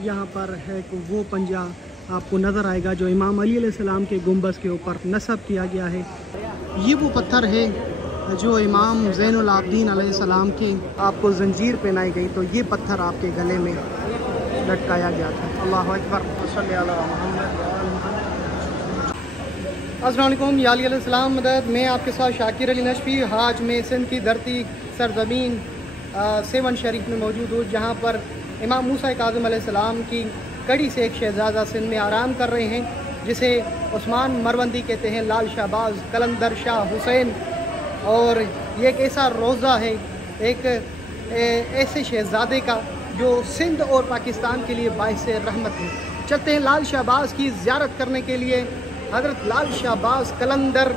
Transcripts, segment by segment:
यहाँ पर है वो पंजा आपको नज़र आएगा जो इमाम अली अलैहिस्सलाम के गुंबद के ऊपर नस्ब किया गया है। ये वो पत्थर है जो इमाम ज़ैनुल आबिदीन अलैहिस्सलाम की आपको जंजीर पहनाई गई, तो ये पत्थर आपके गले में लटकाया गया था। अल्लाहु अकबर। अस्सलाम वालेकुम, या अली अलैहिस्सलाम मदद। मैं आपके साथ शाकिर अली नशफी। आज मैं सिंध की धरती सरजमीन सेवन शरीफ में मौजूद हूँ, जहाँ पर इमाम मूसा काज़िम अलैहिस्सलाम की कड़ी से एक शहज़ादा सिंध में आराम कर रहे हैं, जिसे उस्मान मरवंदी कहते हैं, लाल शाहबाज कलंदर शाह हुसैन। और ये एक ऐसा रोज़ा है एक ऐसे शहज़ादे का जो सिंध और पाकिस्तान के लिए बाइस रहमत है। चलते हैं लाल शाहबाज की ज़ियारत करने के लिए। हज़रत लाल शाहबाज कलंदर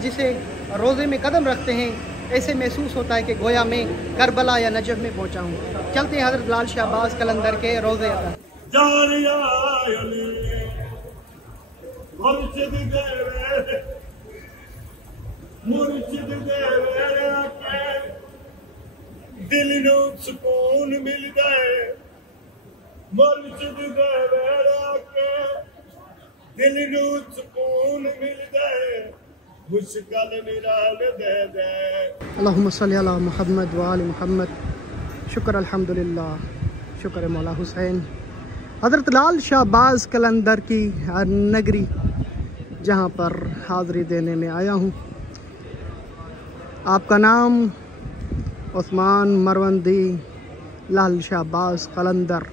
जिसे रोज़े में कदम रखते हैं, ऐसे महसूस होता है कि गोया में करबला या नजफ में पहुंचा हूँ। चलते हैं हज़रत लाल शाहबाज कलंदर के रोज़े पर। दिल नू सुकून मिलदा है, मुर्शिद दे वेड़ा के दिल नू सुकून मिलदा है, मुश्किल निराल दे दे। अल्लाहुम्मा सल्ली अला मुहम्मद व आलि मुहम्मद। शुक्र अल्हम्दुलिल्लाह, शुक्र मौला हुसैन। हज़रत लाल शाहबाज कलंदर की नगरी जहाँ पर हाज़री देने में आया हूँ। आपका नाम उस्मान मरवंदी, लाल शाहबाज कलंदर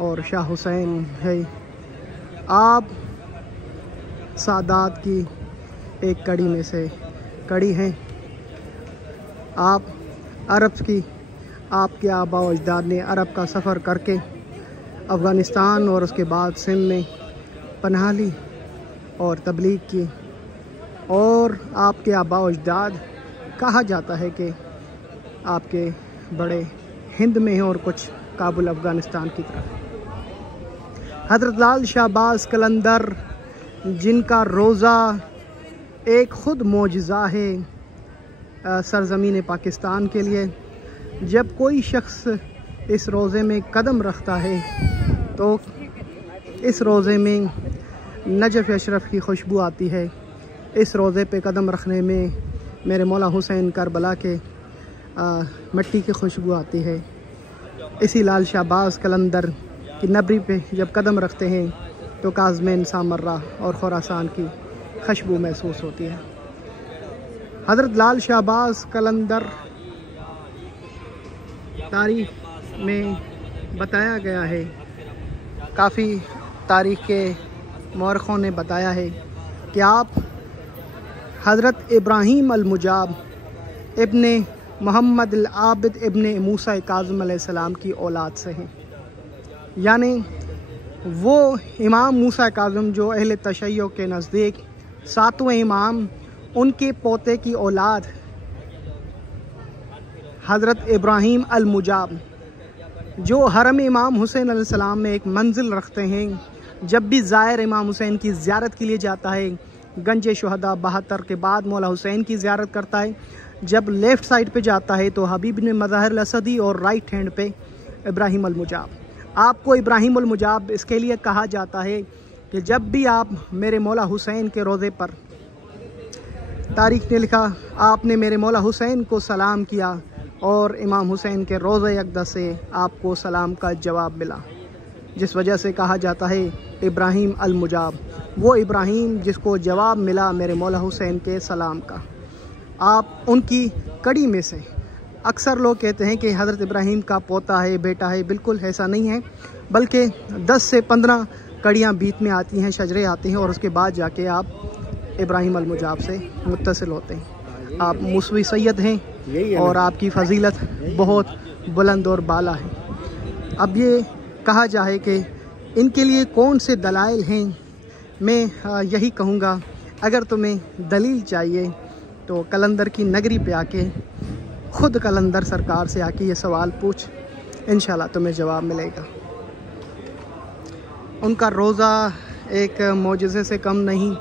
और शाह हुसैन है। आप सादात की एक कड़ी में से कड़ी हैं। आप अरब की, आपके आबा व अजदाद ने अरब का सफ़र करके अफ़गानिस्तान और उसके बाद सिंध में पनाह ली और तबलीग की। और आपके आबा व अजदाद कहा जाता है कि आपके बड़े हिंद में हैं और कुछ काबुल अफ़गानिस्तान की तरफ। हज़रत लाल शाहबाज कलंदर जिनका रोज़ा एक ख़ुद मोजज़ा है सरज़मीन पाकिस्तान के लिए। जब कोई शख्स इस रोज़े में कदम रखता है तो इस रोज़े में नजफ़ अशरफ की खुशबू आती है। इस रोज़े पे कदम रखने में मेरे मौला हुसैन करबला के मिट्टी की खुशबू आती है। इसी लाल शाहबाज कलंदर की नबरी पे जब कदम रखते हैं तो काज़मीन सामर्रा और खुरासान की खुशबू महसूस होती है। हज़रत लाल शाहबाज कलंदर तारीख़ में बताया गया है, काफ़ी तारीख़ के मौरख़ों ने बताया है कि आप हज़रत इब्राहीम अल-मुजाब इब्ने मोहम्मद अल-आबिद इब्ने मूसा काज़िम अलैहिस्सलाम की औलाद से हैं। यानी वो इमाम मूसा काज़िम जो अहले तशय्यो के नज़दीक सातवें इमाम, उनके पोते की औलाद हज़रत इब्राहीम अल-मुजाब जो हरम इमाम हुसैन अलैहिस्सलाम में एक मंजिल रखते हैं। जब भी ज़ायर इमाम हुसैन की ज़ियारत के लिए जाता है, गंजे शुहदा 72 के बाद मौला हुसैन की ज़ियारत करता है। जब लेफ़्ट साइड पे जाता है तो हबीब ने मज़ाहिर असदी और राइट हैंड पे इब्राहीम अल-मुजाब। आपको इब्राहीम अल-मुजाब इसके लिए कहा जाता है कि जब भी आप मेरे मौला हुसैन के रोज़े पर, तारीख़ ने लिखा, आपने मेरे मौला हुसैन को सलाम किया और इमाम हुसैन के रोज़े अक़दस से आपको सलाम का जवाब मिला, जिस वजह से कहा जाता है इब्राहीम अल-मुजाब, वो इब्राहीम जिसको जवाब मिला मेरे मौला हुसैन के सलाम का। आप उनकी कड़ी में से, अक्सर लोग कहते हैं कि हज़रत इब्राहीम का पोता है, बेटा है। बिल्कुल ऐसा नहीं है, बल्कि 10 से 15 कड़ियाँ बीच में आती हैं, शजरे आते हैं और उसके बाद जाके आप इब्राहीम अल-मुजाब से मुत्तसिल होते हैं। आप मुसवी सैयद हैं और आपकी फ़जीलत बहुत बुलंद और बाला है। अब ये कहा जाए कि इनके लिए कौन से दलाइल हैं, मैं यही कहूँगा, अगर तुम्हें दलील चाहिए तो कलंदर की नगरी पे आके ख़ुद कलंदर सरकार से आके ये सवाल पूछ, इंशाल्लाह तुम्हें जवाब मिलेगा। उनका रोज़ा एक मोजज़े से कम नहीं।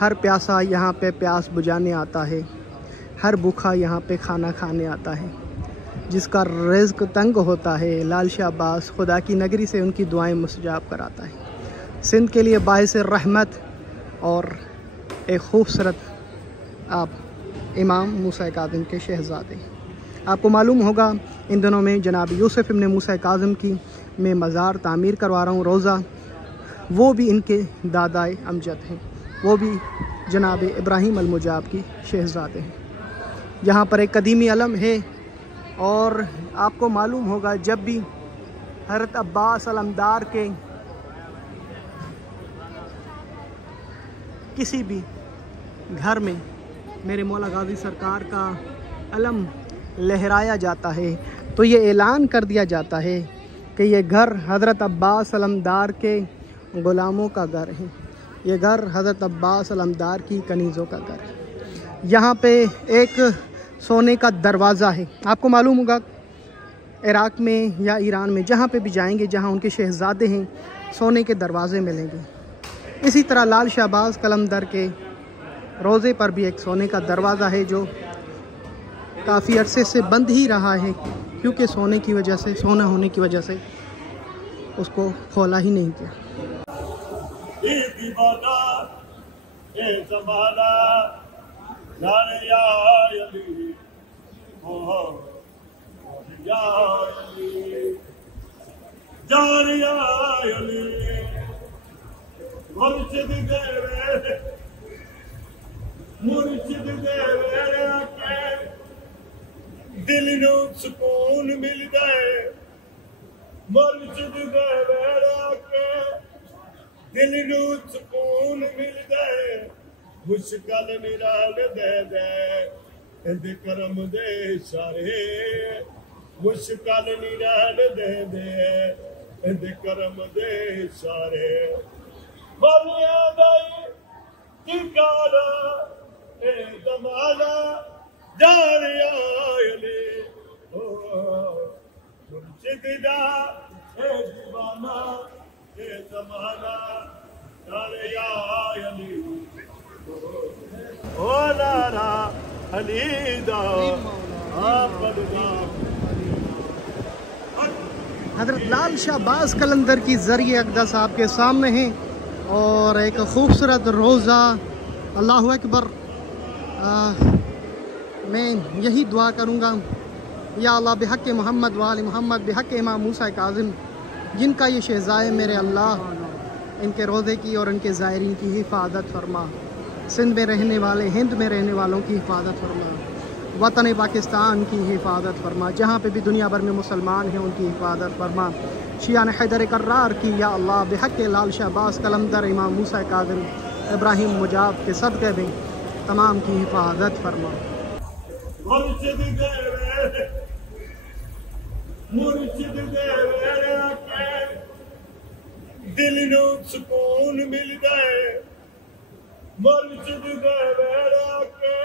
हर प्यासा यहाँ पे प्यास बुझाने आता है, हर भूखा यहाँ पे खाना खाने आता है। जिसका रिज़्क तंग होता है, लाल शाह अब्बास खुदा की नगरी से उनकी दुआएं मुस्तजाब कराता है। सिंध के लिए बाइस रहमत और एक खूबसूरत आप इमाम मूसा काज़िम के शहज़ादे। आपको मालूम होगा इन दिनों में जनाब यूसुफ इब्न मूसा काज़िम की मैं मज़ार तामीर करवा रहा हूँ, रोज़ा, वो भी इनके दादाए अमजद हैं, वो भी जनाब इब्राहीम अल-मुजाब की शहज़ादे हैं। यहाँ पर एक कदीमी अलम है और आपको मालूम होगा जब भी हज़रत अब्बास अलमदार के किसी भी घर में मेरे मौला गाजी सरकार का अलम लहराया जाता है तो ये ऐलान कर दिया जाता है कि ये घर हज़रत अब्बास अलमदार के ग़ुलामों का घर है, ये घर हज़रत अब्बास अलमदार की कनीज़ों का घर है। यहाँ पे एक सोने का दरवाज़ा है। आपको मालूम होगा इराक़ में या ईरान में जहाँ पे भी जाएंगे जहाँ उनके शहज़ादे हैं, सोने के दरवाज़े मिलेंगे। इसी तरह लाल शाह अब्बास कलंदर के रोज़े पर भी एक सोने का दरवाज़ा है जो काफ़ी अरसे से बंद ही रहा है, क्योंकि सोने की वजह से, सोना होने की वजह से उसको खोला ही नहीं किया। दिल नू सुकून मिलदा है, मुर्शिद दे वेड़ा के दिल नू सुकून मिलदा है। मुश्किल निराल दे दे इंदे करम दे इशारे, मुश्किल निराल दे दे इंदे करम दे इशारे। मलिया दाई ठिकाना ए जमाना जानिया अली ओ मुर्शिद दा ए दीवाना ए जमाना जानिया अली ओ लाला अली दा आपदा। हज़रत लाल शाह अब्बास कलंदर की ज़रिए अक़दस आपके सामने हैं और एक ख़ूबसूरत रोज़ा। अल्लाहु अकबर। मैं यही दुआ करूँगा, या अल्लाह बिहक़ मोहम्मद वाल मोहम्मद बिहक़ इमाम मूसा काज़िम, जिनका ये शहज़ाए मेरे अल्लाह इनके रोज़े की और इनके ज़ायरीन की हिफाजत फरमा। सिंध में रहने वाले, हिंद में रहने वालों की हिफाजत फरमा, वतन पाकिस्तान की हिफाजत फरमा, जहाँ पे भी दुनिया भर में मुसलमान हैं उनकी हिफाजत फरमा। शियान हैदर कर्रार की या अल्लाह बिहक़ लाल शाह अब्बास कलंदर इमाम मूसा काज़िम इब्राहीम मुजाब के सदक़े में तमाम की हिफाजत फरमा। मुर्शिद दे वेड़ा के दिल नू सुकून मिलदा है, मुर्शिद दे वेड़ा के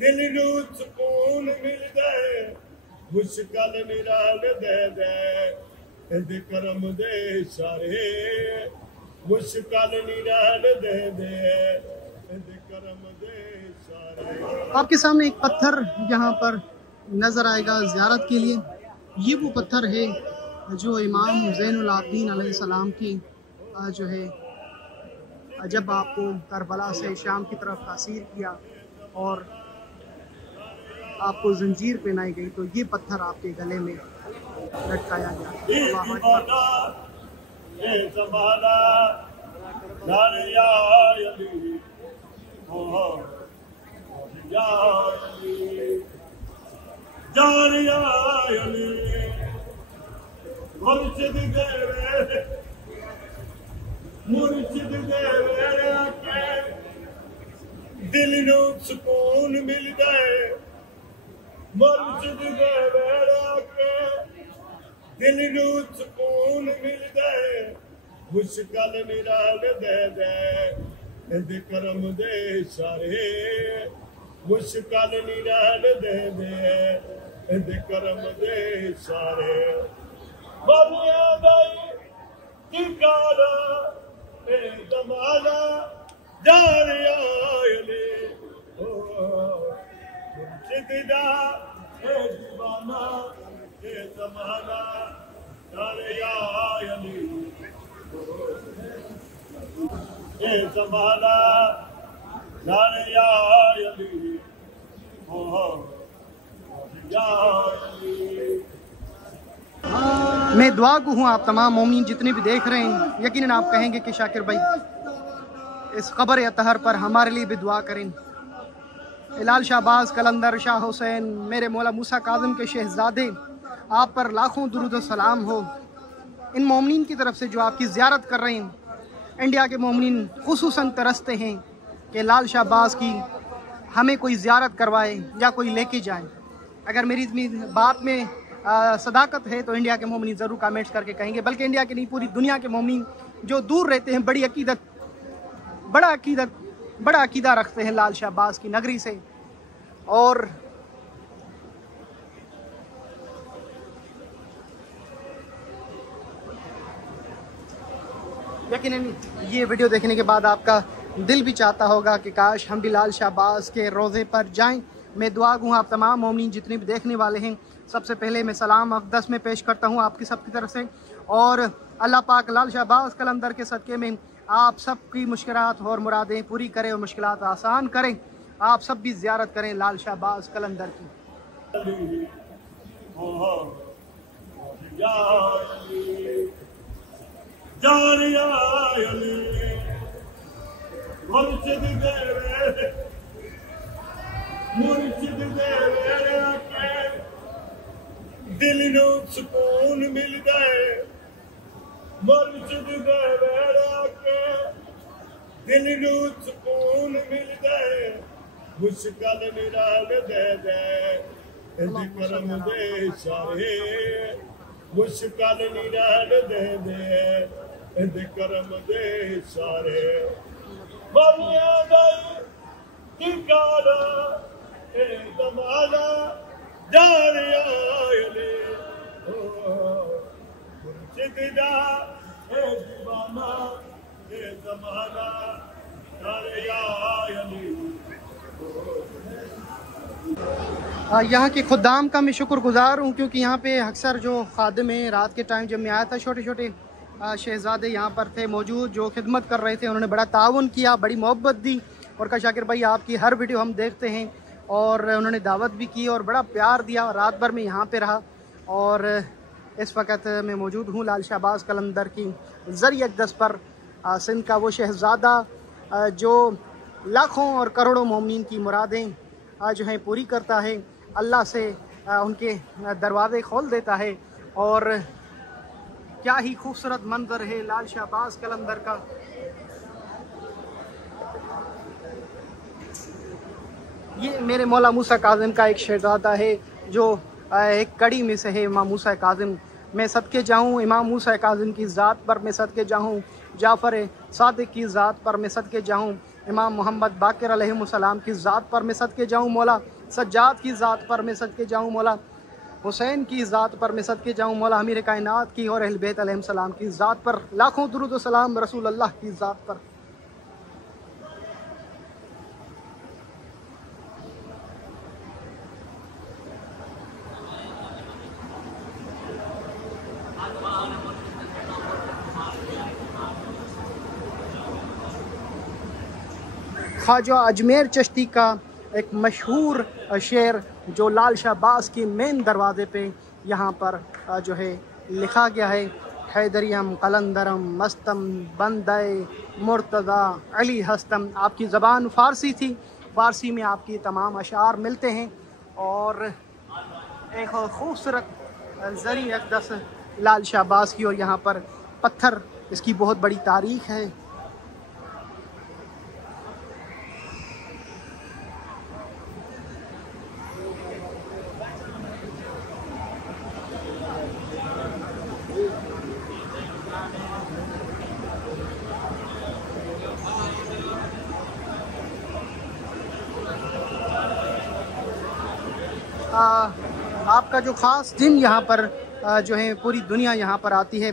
दिल नू सुकून मिलदा है। मुश्किल निराल दे दे इंदे करम दे इशारे, मुश्किल निराल दे दे इंदे करम दे इशारे। आपके सामने एक पत्थर यहाँ पर नज़र आएगा ज़ियारत के लिए। ये वो पत्थर है जो इमाम ज़ैनुल आबिदीन अलैहिस्सलाम की जो है जब आपको करबला से शाम की तरफ तासीर किया और आपको जंजीर पहनाई गई तो ये पत्थर आपके गले में लटकाया गया। मुर्शिद दे वेड़ा के दिल नू सुकून मिलदा है, मुर्शिद दे वेड़ा के दिल नू सुकून मिलदा है। मुश्किल निराल दे दे इंदे करम दे इशारे, मुश्किल निराल दे दे इंदे करम दे इशारे। मलिया दाई ठिकाना ए जमाना जानिया अली ओ मुर्शिद दा ए दीवाना ए जमाना जाने या अली ए जमाना जाने या अली ओ या अली। मैं दुआ को हूँ आप तमाम मोमिन जितने भी देख रहे हैं, यकीनन आप कहेंगे कि शाकिर भाई इस क़ब्र अतहर पर हमारे लिए भी दुआ करें। हिलाल शाहबाज, कलंदर, शाह हुसैन, मेरे मौला मूसा काज़िम के शहज़ादे, आप पर लाखों दुरूद सलाम हो। इन मोमिन की तरफ से जो आपकी ज़ियारत कर रहे हैं, इंडिया के मोमिन खुसूसन तरसते हैं कि लाल शाहबाज की हमें कोई ज़ियारत करवाए या कोई लेके जाए। अगर मेरी बात में सदाकत है तो इंडिया के मोमिन ज़रूर कमेंट्स करके कहेंगे, बल्कि इंडिया के नहीं पूरी दुनिया के मोमिन जो दूर रहते हैं बड़ा अकीदा रखते हैं लाल शाहबाज की नगरी से। और यकीनन ये वीडियो देखने के बाद आपका दिल भी चाहता होगा कि काश हम भी लाल शाहबाज के रोज़े पर जाएं। मैं दुआ हूँ आप तमाम मोमिन जितने भी देखने वाले हैं, सबसे पहले मैं सलाम अक़दस में पेश करता हूँ आपकी सबकी तरफ से। और अल्लाह पाक लाल शाहबाज कलंदर के सदक़े में आप सबकी मुश्किलात और मुरादें पूरी करें और मुश्किलात आसान करें। आप सब भी ज़ियारत करें लाल शाहबाज कलंदर की। दिल नू सुकून मिलदा है मुर्शिद दे वेड़ा के, दिल नू सुकून मिलदा है मुश्किल निराल दे दे इंदी करम दे इशारे, मुश्किल निराल दे दे इंदी करम दे इशारे। मौलिया दा ठिकाना ए जमाना जाने आले मुर्शिदा ए दीवाना ए जमाना जाने आले। यहाँ के खुदाम का मैं शुक्रगुजार हूँ, क्योंकि यहाँ पे अक्सर जो खादिम हैं, रात के टाइम जब मैं आया था, छोटे छोटे शहजादे यहाँ पर थे मौजूद जो खिदमत कर रहे थे। उन्होंने बड़ा ताउन किया, बड़ी मोहब्बत दी और कहा शाकिर भाई आपकी हर वीडियो हम देखते हैं, और उन्होंने दावत भी की और बड़ा प्यार दिया। रात भर में यहाँ पे रहा और इस वक्त मैं मौजूद हूँ लाल शाहबाज कलंदर की ज़रिए अक़दस पर। सिंध का वो शहज़ादा जो लाखों और करोड़ों मोमिन की मुरादें जो हैं पूरी करता है, अल्लाह से उनके दरवाज़े खोल देता है। और क्या ही खूबसूरत मंजर है लाल शाहबाज कलंदर का। ये मेरे मौला मूसा काज़िम का एक शहज़ादा है जो एक कड़ी में से है इमाम मूसा काज़िम। मैं सदके जाऊँ इमाम मूसा काज़िम की ज़ात पर, मैं सदके जाऊँ जाफ़र सादिक की ज़ात पर, मैं सदके जाऊँ इमाम मोहम्मद बाक़िर अलैहिस्सलाम की ज़ात पर, मैं सदके जाऊँ मौला सज्जाद की ज़ात पर, मैं सदके जाऊँ मौला हुसैन की ज़ात पर, मैं सदके जाऊँ मौला अमीर कायनात की और अहल बैत अलैहिस्सलाम की ज़ात पर। लाखों दुरूद व सलाम रसूल अल्लाह की ज़ात पर। ख्वाजा अजमेर चिश्ती का एक मशहूर शेर जो लाल शाहबाज के मेन दरवाज़े पे यहाँ पर जो है लिखा गया है, हैदरियम कलंदरम मस्तम बंदे मुर्तज़ा अली हस्तम। आपकी ज़बान फ़ारसी थी, फ़ारसी में आपकी तमाम अशार मिलते हैं। और एक खूबसूरत ज़रिए अक़दस लाल शाहबाज की, और यहाँ पर पत्थर, इसकी बहुत बड़ी तारीख़ है। आपका जो ख़ास दिन यहाँ पर जो है पूरी दुनिया यहाँ पर आती है।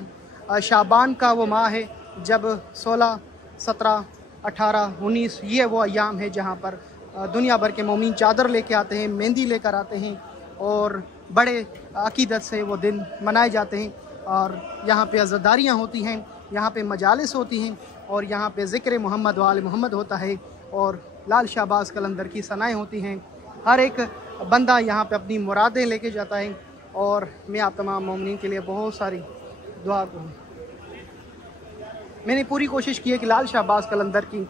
शाबान का वो माह है जब 16, 17, 18, 19 ये वो अयाम है जहाँ पर दुनिया भर के मोमिन चादर लेके आते हैं, मेहंदी लेकर आते हैं और बड़े अकीदत से वो दिन मनाए जाते हैं। और यहाँ पे अज़ादारियाँ होती हैं, यहाँ पे मजालिस होती हैं और यहाँ पे ज़िक्र मोहम्मद वाले मोहम्मद होता है और लाल शाहबाज़ कलंदर की सनाएँ होती हैं। हर एक बंदा यहाँ पे अपनी मुरादें लेके जाता है और मैं आप तमाम मोमिनीन के लिए बहुत सारी दुआ करूँ। मैंने पूरी कोशिश की है कि लाल शाहबाज़ कलंदर की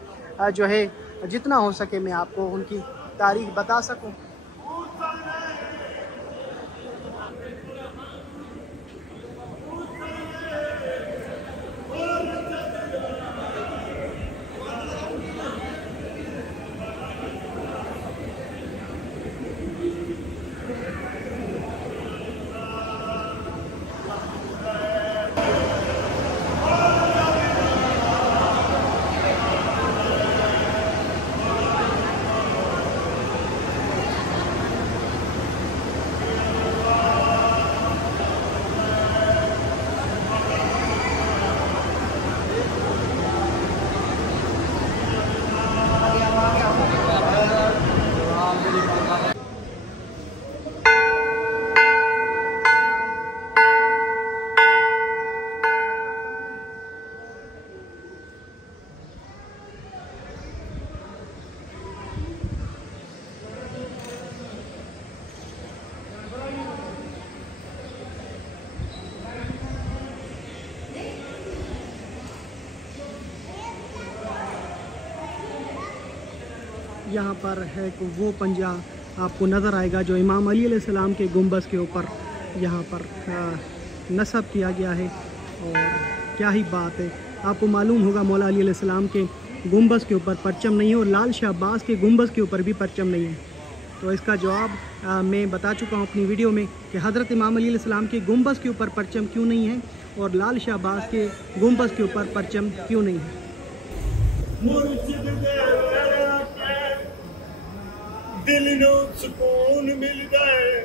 जो है जितना हो सके मैं आपको उनकी तारीख बता सकूं। यहाँ पर है कि वो पंजा आपको नज़र आएगा जो इमाम अली अलैहिस्सलाम के गुंबज़ के ऊपर यहाँ पर नस्ब किया गया है। और क्या ही बात है, आपको मालूम होगा मौला अली अलैहिस्सलाम के गुंबज़ के ऊपर परचम नहीं है और लाल शाहबाज़ के गुंबज़ के ऊपर भी परचम नहीं है। तो इसका जवाब मैं बता चुका हूँ अपनी वीडियो में कि हज़रत इमाम अली अलैहिस्सलाम के गुंबज़ के ऊपर परचम क्यों नहीं है और लाल शाहबाज़ के गुंबज़ के ऊपर परचम क्यों नहीं है। दिल नू सुकून मिलदा है,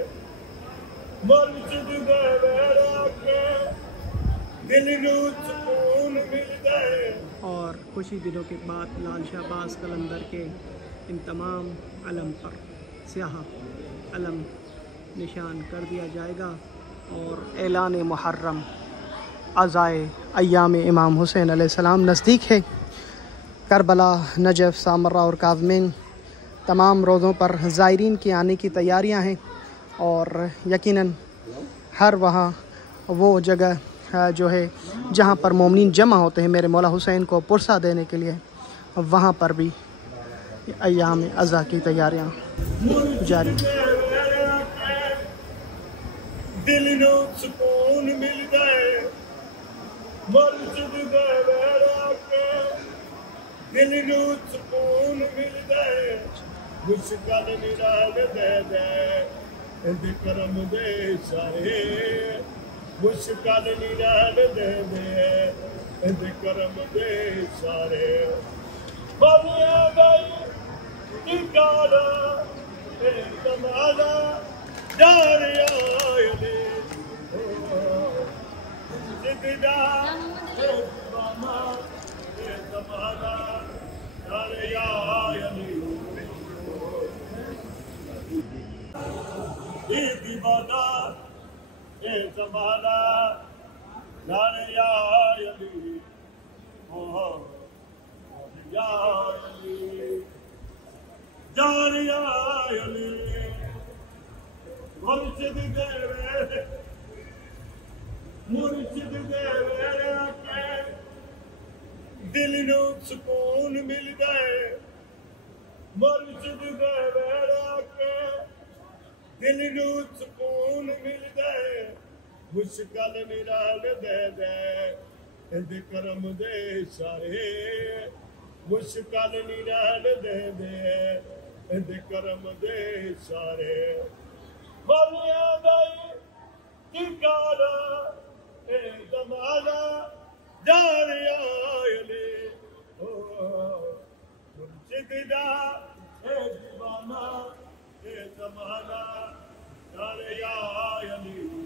मुर्शिद दे वेरा के दिल नू सुकून मिलदा है। और कुछ ही दिनों के बाद लाल शाहबाज़ कलंदर के इन तमाम अलम पर स्याह अलम निशान कर दिया जाएगा और ऐलान मुहर्रम अज़ाए अय्याम इमाम हुसैन अलैहिस्सलाम नज़दीक है। करबला, नजफ़, सामरा और काज़मीन तमाम रोज़ों पर ज़ायरीन के आने की तैयारियां हैं और यकीनन हर वहाँ वो जगह जो है जहाँ पर मोमिनीन जमा होते हैं मेरे मौला हुसैन को पुरसा देने के लिए, वहाँ पर भी अय्याम अज़ा की तैयारियां जारी। दिल नू सुकून मिलदा है, मुर्शिद दे वेरा के दिल नू सुकून मिलदा है। मुश्किल निराल दे दे इंदे करम दे सारे, मुश्किल निराल दे दे इंदे करम दे सारे। बलिया गई निकाला ए तमाला जारिया यले जिदा ए बामा ए तमाला जारिया यले ये दीवाना ये ज़माना जाने या अली ओ या अली जाने या अली मुर्शिद देवे के दिल नू सुकून मिलदा है, मुर्शिद देवे के दिल नू सुकून मिलदा है। मुश्किल निराल दे दे इंदे करम दे सारे, मुश्किल निराल दे दे इंदे करम दे सारे। बलिया गई ठिकाना ए ज़माना जारिया यले ओ मुर्शिद दा ए दीवाना ए ज़माना जारिया यले।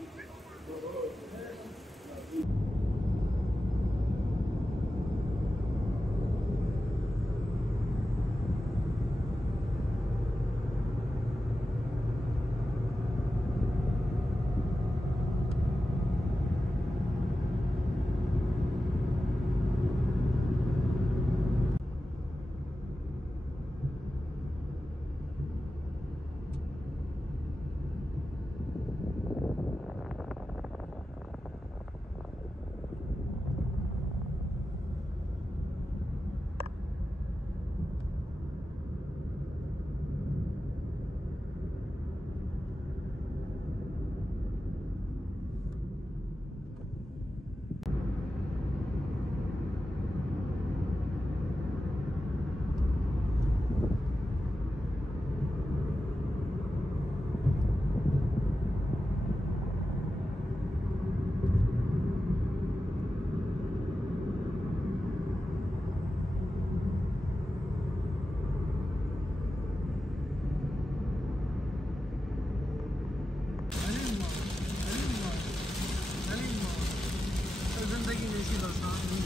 देसी बरसात नहीं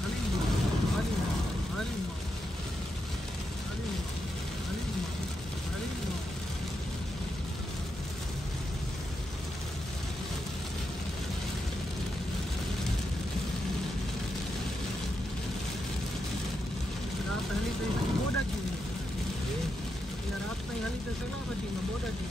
हली हली हली हली हली रात हली तो बोडा की रात में हली तो सेनापति में बोडा की